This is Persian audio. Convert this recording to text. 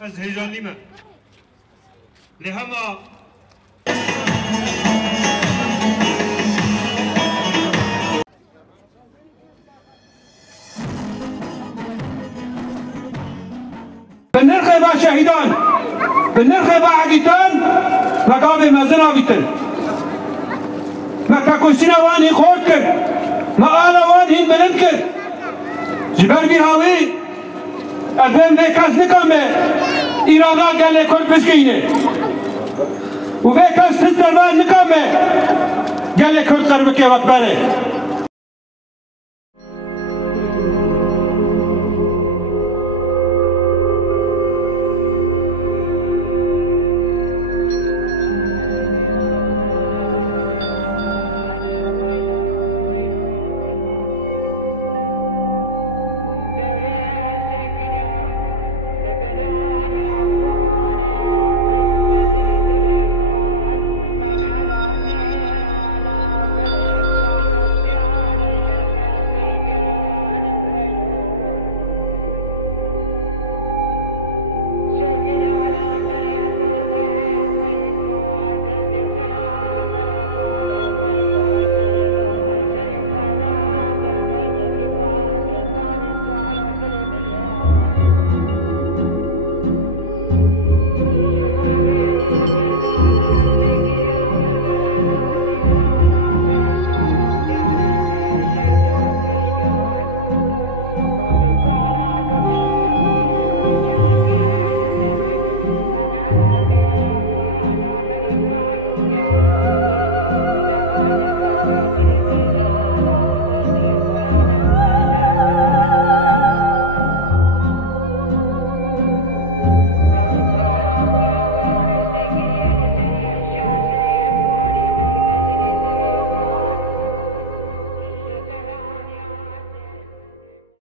از هیجانی من لهما به نرخ با شهیدان به نرخ با عگیتان و گاب مزن آویتن و ککوسین وان هی خورد کرد و آل وان هی بلند کرد جبر بی هاوی ادوین به کس نکامه ایرانا گله کرد بسکینه و به کس تستر وان نکامه گله کرد قربه که وقت بره